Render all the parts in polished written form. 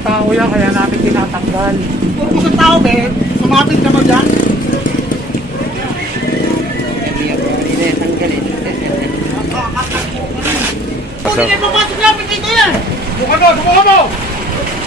sa tao yan, kaya namin tinatanggal. Puro sa tao, be. Sumapit ka mo dyan. Kung hindi papasok namin dito yan. Subukan mo! Subukan mo!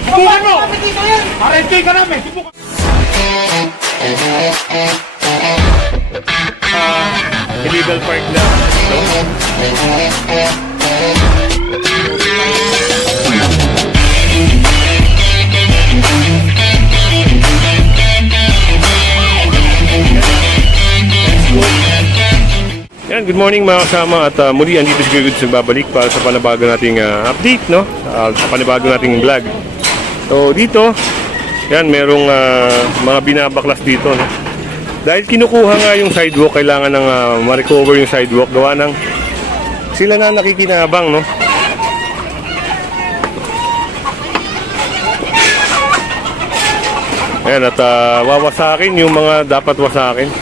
Subukan mo! Papasok namin dito yan. Arente ka namin! Subukan! Illegal park na ito. Yan, good morning mga kasama at muli andito si Kuya Goods nagbabalik para sa panabago nating update, no? Sa panabago nating vlog. So dito, yan, merong mga binabaklas dito, no? Dahil kinukuha nga yung sidewalk, kailangan ng ma-recover yung sidewalk. Gawa ng sila na nakikinabang, no? Ayan, at wawasakin yung mga dapat wasakin.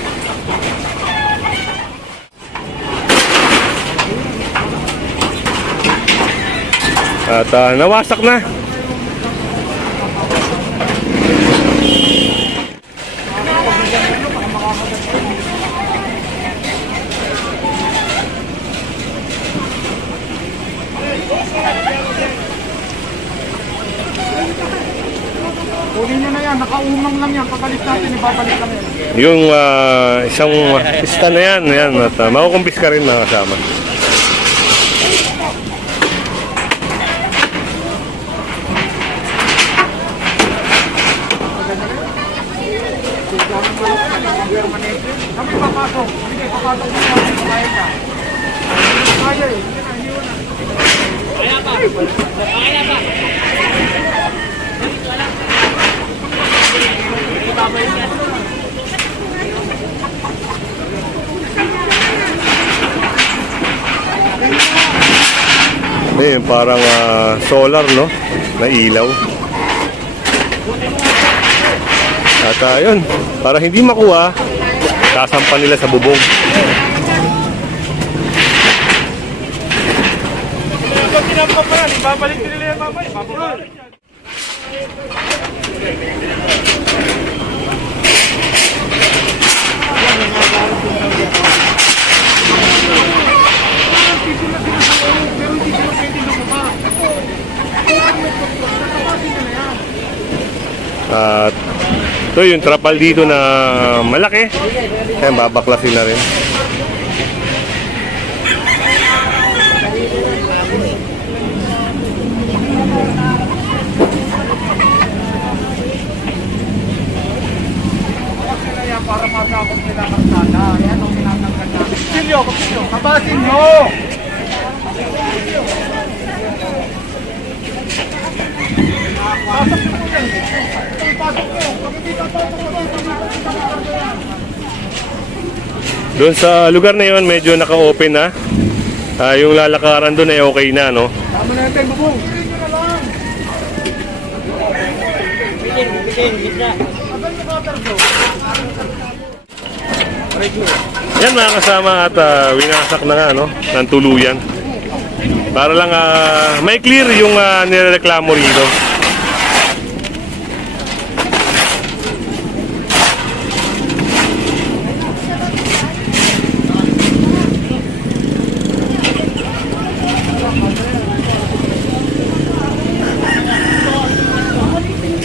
At nawasak na. Kunin nyo na yan, nakaumang lang yan. Pagkalis natin, ibabalik kami. Yung isang pista na yan, at makukumpis ka rin mga kasama. Kami papasok. Sige, papasok mo na. Kaya ka. Kaya eh. Kaya pa. Kaya pa. Ayun, parang solar, no? Na ilaw. At yun, para hindi makuha, sasampan nila sa bubong. Pag tinapka pa yan, ibabalik nila yan mamaya. Ibabalik yan. At ito yung trapal dito na malaki. Ayan, babaklasin na rin. Para masakot nila ng sana. Yan ang tinatanggal namin. Kusilyo, kusilyo. Kabasin nyo! Pasok nyo po yan. Pasok nyo. Pag hindi tapasok nyo. Doon sa lugar na yon medyo naka-open na. Yung lalakaran doon ay okay na, no? Tama na natin, bubong. Kusilyo nyo na lang. Bitin. Abang nyo katardo. Yan mga kasama at winasak na nga, no? Ng tuluyan. Para lang may clear yung nireklamo rito.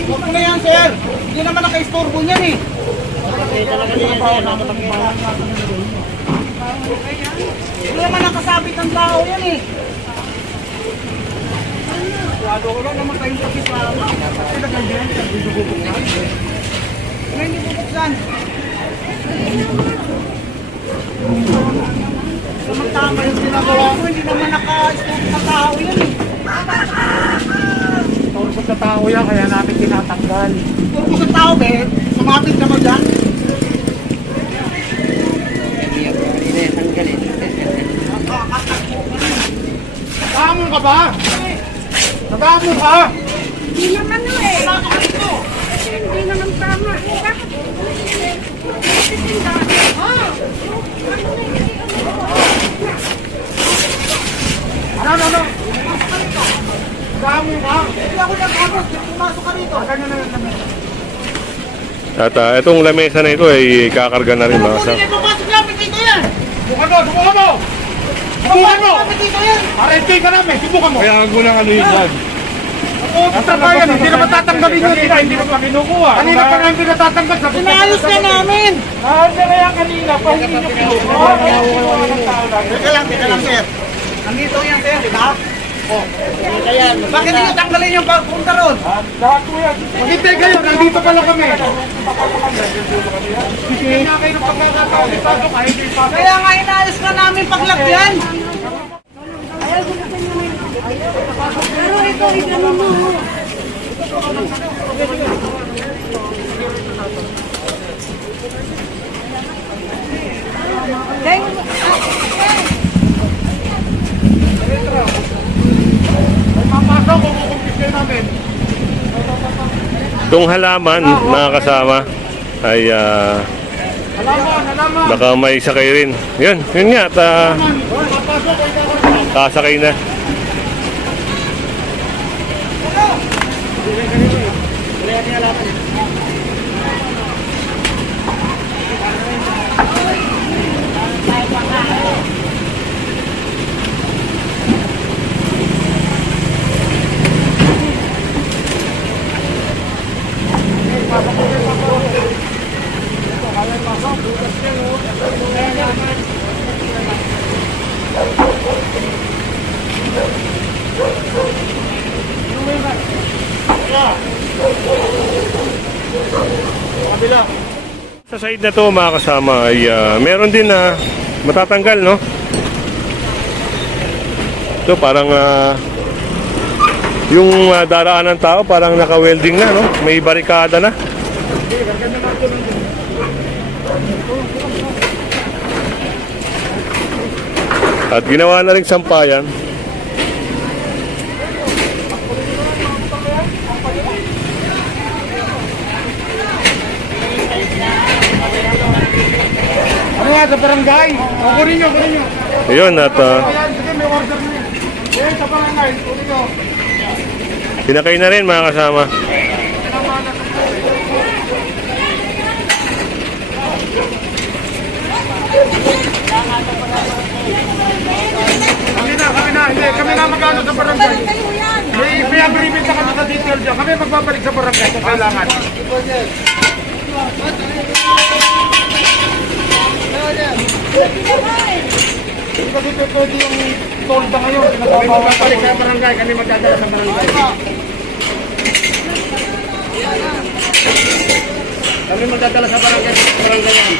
Huwag mo na yan, sir. Hindi naman naka-istorbo niyan eh. Hindi naman nakasabit ng tao yan eh. Sigurado ko lang naman kayong kapitama. Kasi nagagyan, hindi bubuksan. Hindi bubuksan. Samantama yung ginagawa ko, hindi naman naka-istorbo ng tao yan eh. Puro sa tao yan, kaya namin tinatanggal. Puro sa tao, be. Sumapit ka mo dyan. Nagkamon ka ba? Nagkamon ka? Hindi naman no eh. Hindi naman tama. Bakit? Ano? Nagkamon ka? Hindi ako nagkamon. Pasok ka rito. Ganyan na lang. At itong lamesa na ito ay kakarga na rin mga kasama. Hindi papasok namin dito yan. Subukan mo, subukan mo! Subukan mo! Namin dito yan. Arente ka namin, subukan mo! Kaya ang gunang ano yun dyan. Nasa bayan, hindi na matatanggalin yun. Hindi na pa kinukuha. Kanina pa nga hindi natatanggal. Inayos na namin. Nahanda na yan kanina, pa hindi nyo kinukuha. Teka lang, sir. Nandito yan, sir, di ba? Oh, ayan. Bakit hindi tanggalin yung pagpunta ron? Lahat po yan. Maghintay kayo, nandito pa lang kami. Hindi na kayo ng pagkakataon. Ipasok, ay hindi ipasok. Kaya nga inayos na namin paglagyan. Pero ito, igano mo. Papasok, kukumpis kayo namin. Itong halaman mga kasama ay Halaman. baka may sakay rin. Yun nga at Papasok, ay kakasama. kasakay na. Sa side na to mga kasama ay meron din na matatanggal, no? So parang yung daraan ng tao parang naka-welding na, no? May barikada na. At ginawa na rin sampayan. Ano nga sa barangay? Kunin nyo. Ayun at Ayan, sige, may order na yun. Eh, sa barangay, kunin nyo. pinakay na rin mga kasama. Kami na. Hindi, kami na magano sa barangay. May agreement na kami sa detail dyan. Kami magbabalik sa barangay kung kailangan. Hindi kasi pwede yung tolda ngayon. Kami magbabalik sa barangay. Kami magdadala sa barangay. Kami magdadala sa barangay yan.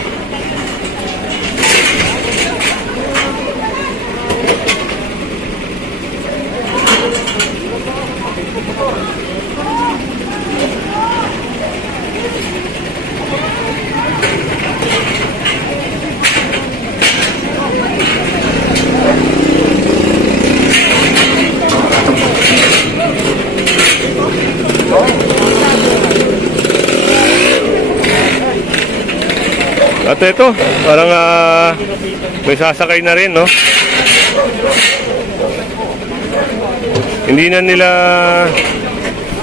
At ito, parang may sasakay na rin, no? Hindi na nila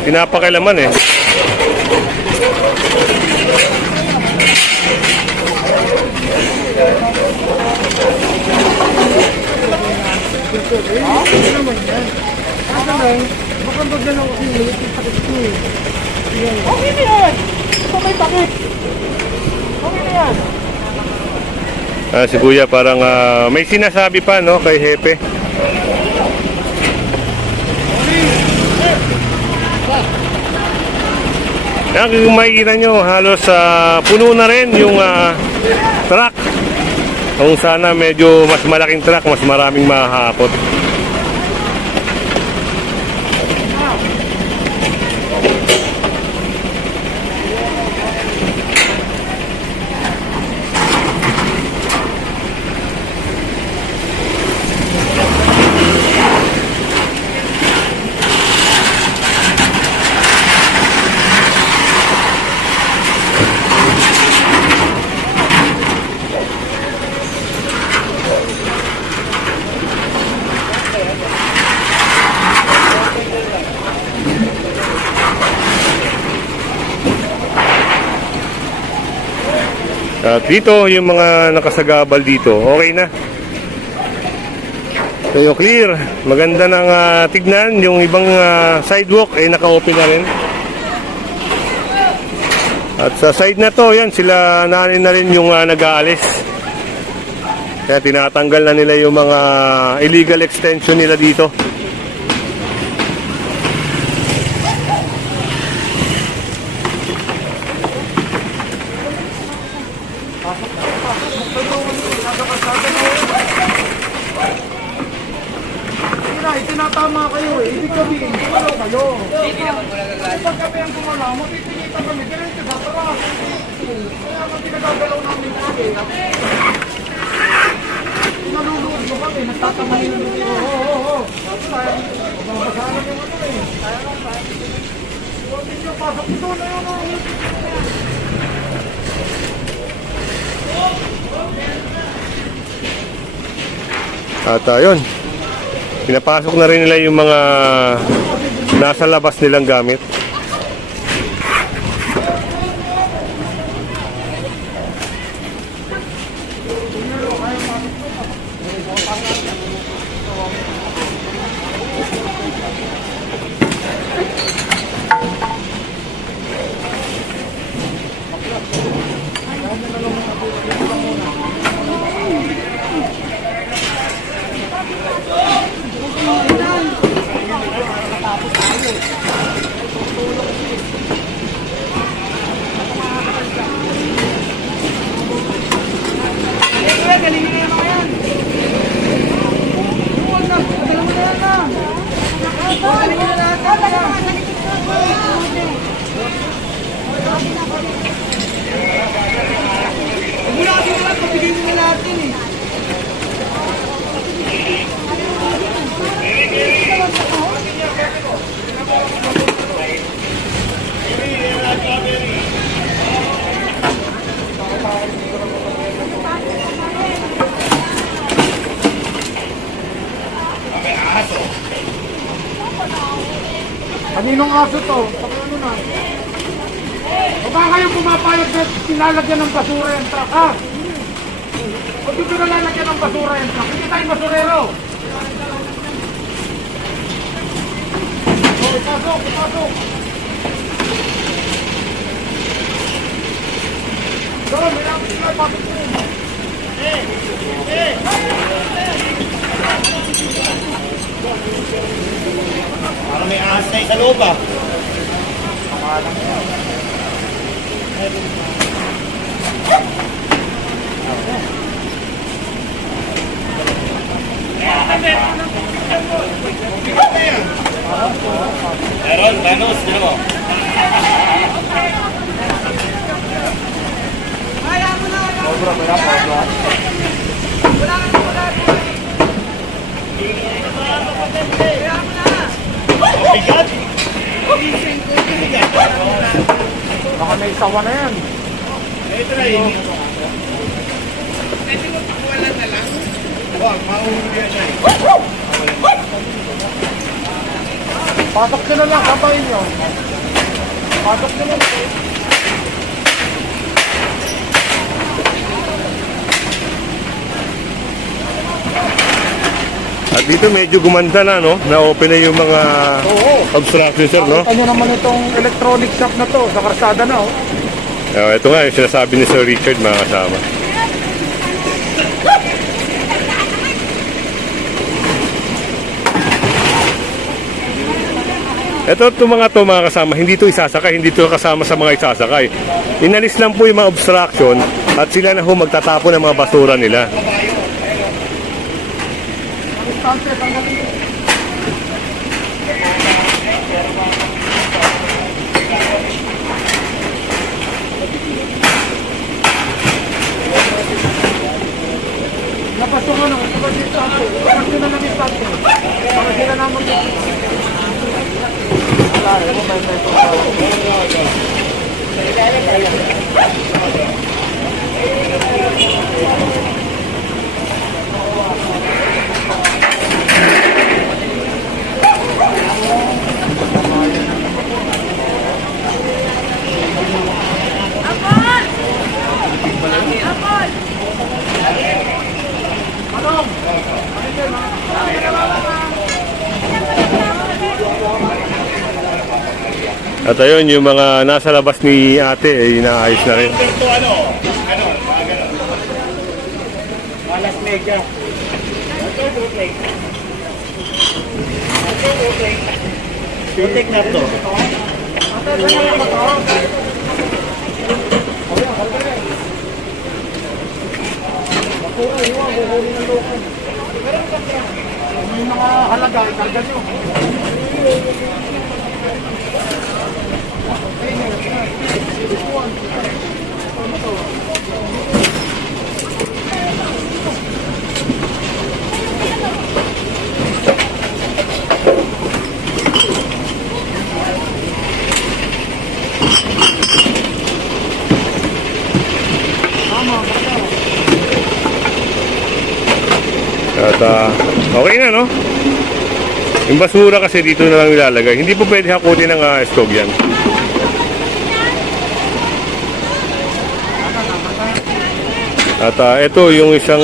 pinapakailaman eh. Okay na yan. Ito may takip. Okay na yan. Si Kuya parang may sinasabi pa, no, kay Hepe. Yan, kung makikita nyo, halos puno na rin yung truck. Kung sana medyo mas malaking truck, mas maraming mahahakot. At dito, yung mga nakasagabal dito, okay na. So yung clear, maganda ng tignan. Yung ibang sidewalk ay naka-open na rin. At sa side na to, yan, sila nanin na rin yung nag-aalis. Kaya tinatanggal na nila yung mga illegal extension nila dito. Itinatama kayo eh. Ibig sabihin, gumalaw kayo. Pag kami ang gumalaw, mapipilitan kami. Diretso sa taras. Kaya kung pinagagalaw namin kami, naluluod mo kami, nagtatamahin mo dito. Oo. Mababasahan yung ano eh. Kaya lang, huwag ninyo, pasok ito na yun. At yun, pinapasok na rin nila yung mga nasa labas nilang gamit. Kaninong aso to? Ano na? O ba kayo pumapayag na sinalagyan ng basura yung truck, ha? O dito na lalagyan ng basura yung truck? Hindi tayo basurero! O, ipasok! Doon, may lang sila, pasok mo! Parang may ahas na sa loob ah. Meron, Thanos, di mo? Bigat! Baka may sawa na yan. Ito na yun. Pwede mo pakuwalan na lang? Huwag, mauhuli yan siya. Pasok nyo na lang, kapain nyo. Pasok nyo na lang. At dito medyo gumanda na, no? Na-open na yung mga obstruction, sir, no? Ano naman itong electronic shop na to, sa karsada na, oh. Ito nga yung sinasabi ni Sir Richard, mga kasama. Ito mga kasama, hindi ito isasakay, hindi ito kasama sa mga isasakay. Inalis lang po yung mga obstruction at sila na ho magtatapon ng mga basura nila. Napasok ano, kapag distante. Kapag sila ng distante. Kapag sila naman At ayun, yung mga nasa labas ni ate ay inaayos na rin. Malas mega. Putik na to. Yung mga halaga, ikarga nyo. At okay na, no? Yung basura kasi dito na lang ilalagay. Hindi po pwede hakutin ng stove yan. At ito yung isang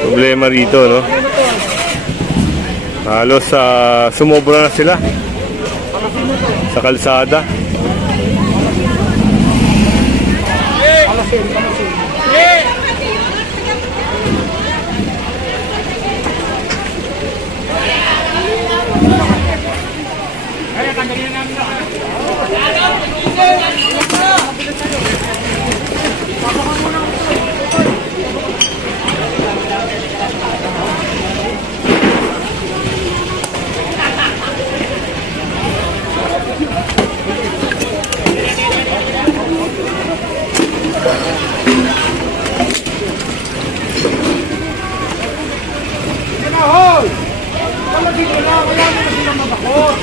problema rito, no? Halos sumobra na sila sa kalsada. Hoy! Wala dito na, wala na sila mabakot.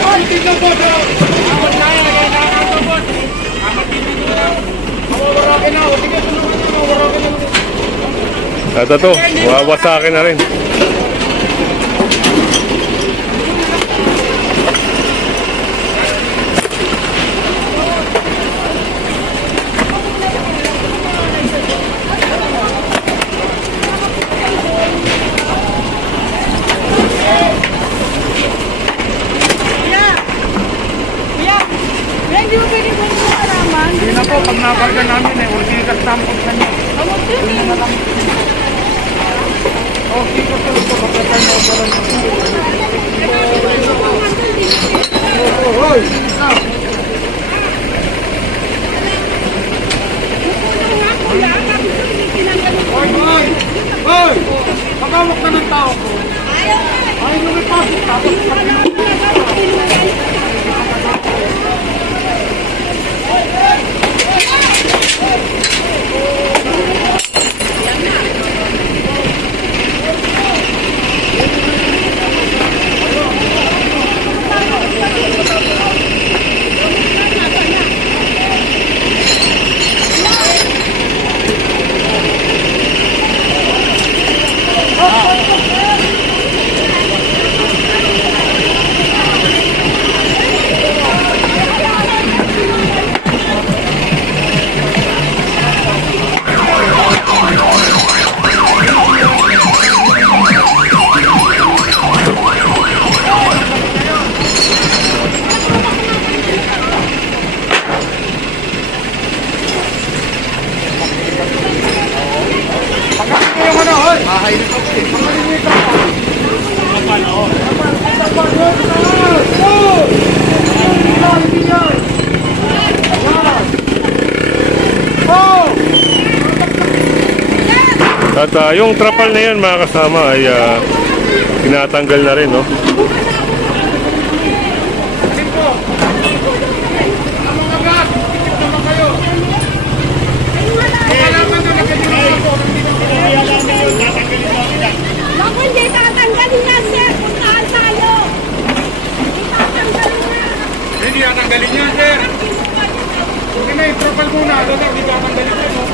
Hoy, dito po to! Amot na yan, nagkakaroon to po. Amot dito na. Mawawarakin na, o sige, tulungan na, mawawarakin na. At ito, wawasakin na rin. Hindi mo pwede po ito karaman. Hindi na po, pag nabarga namin eh, ulit yung kastampot na niya. Kamot yun eh. Okay, ko to, ito, kapatay na ako lang. Hoy! Hoy! Hoy! Hoy! Pagawak na ng tao ko. Ayaw nyo may pasok, tapos At yung trapal na yan mga kasama ay tinatanggal na rin, no? Naku, hindi tatanggalin nga, sir. Puntahan tayo. Hindi tatanggalin nga. hindi natanggalin yan, sir. Hindi na, i-propal muna. Doon hindi tatanggalin yan.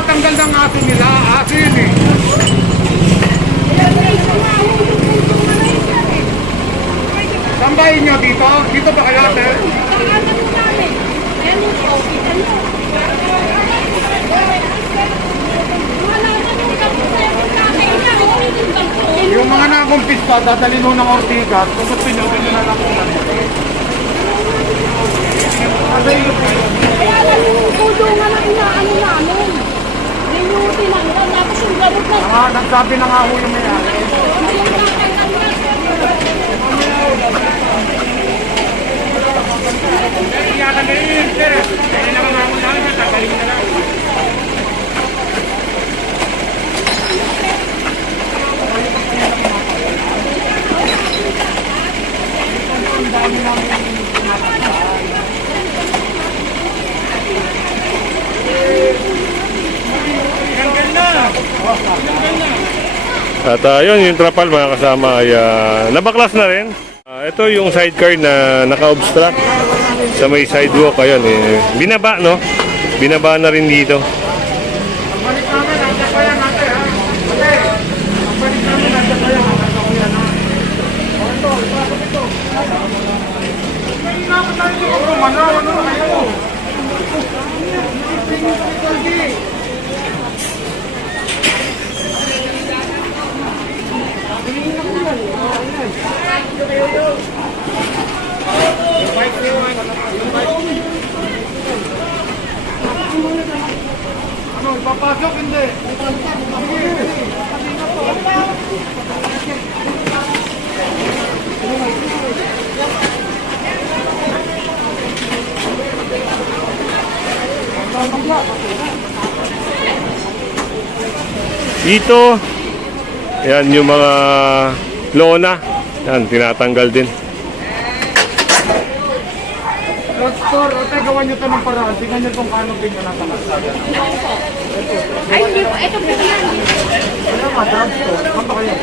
nagtatanggal ng aso nila. Aso yun eh. Sambahin nyo dito? Dito ba kayo, sir? Yung mga nakumpis pa, dadalhin mo ng Ortigas. Kung gusto nyo, ganyan na lang kung ano. Kasi yung Tulungan ang inaano namin. Hindi nyo tinanggal. Tapos yung gamot na nagsabi na nga ho yung may-ari. At yun, yung trapal mga kasama ay nabaklas na rin. Ito yung sidecar na naka-obstruct sa may sidewalk. Ayun, binaba, no? Binaba na rin dito. Balik namin, nandiyan pa yan natin, ha? Ate, balik namin, nandiyan pa yan, ha? Ito, ito. Ngayon na ako tayo sa kumanaw, ano na kayo? Ano, ipapasok, hindi? Dito, yan yung mga lona. Yan, tinatanggal din. Doctor, ate, gawan nyo ito ng paraan. Tingnan nyo kung paano din nyo nasa kalsada. Ay, hindi po. Ito po yan. Ano nga, drugstore? Saan ba kayo?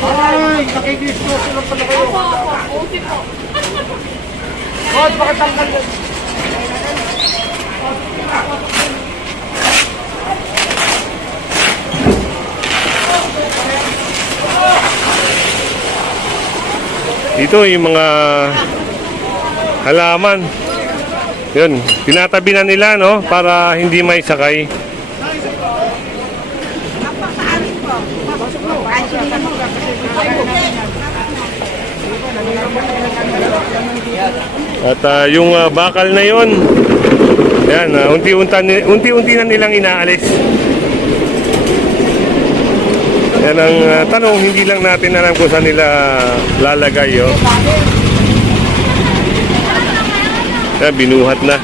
Ay, nakikisto sila pala kayo. Okay po. Boss, bakit tanggal yun? Dito yung mga halaman. Yun, tinatabi na nila, no? Para hindi may sakay. At yung bakal na yon, yan, unti-unti na nilang inaalis. Yan ang tanong, hindi lang natin alam kung saan nila lalagay, oh. Yan, binuhat na.